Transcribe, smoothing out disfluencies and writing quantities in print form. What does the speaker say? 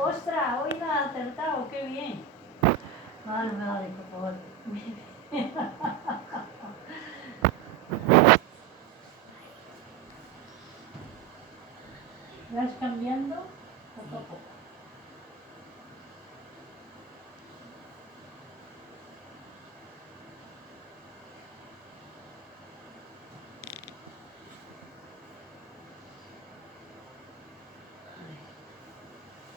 ¡Ostras! Hoy la has acertado, qué bien. Vale, vale, por favor. Vas cambiando poco a poco.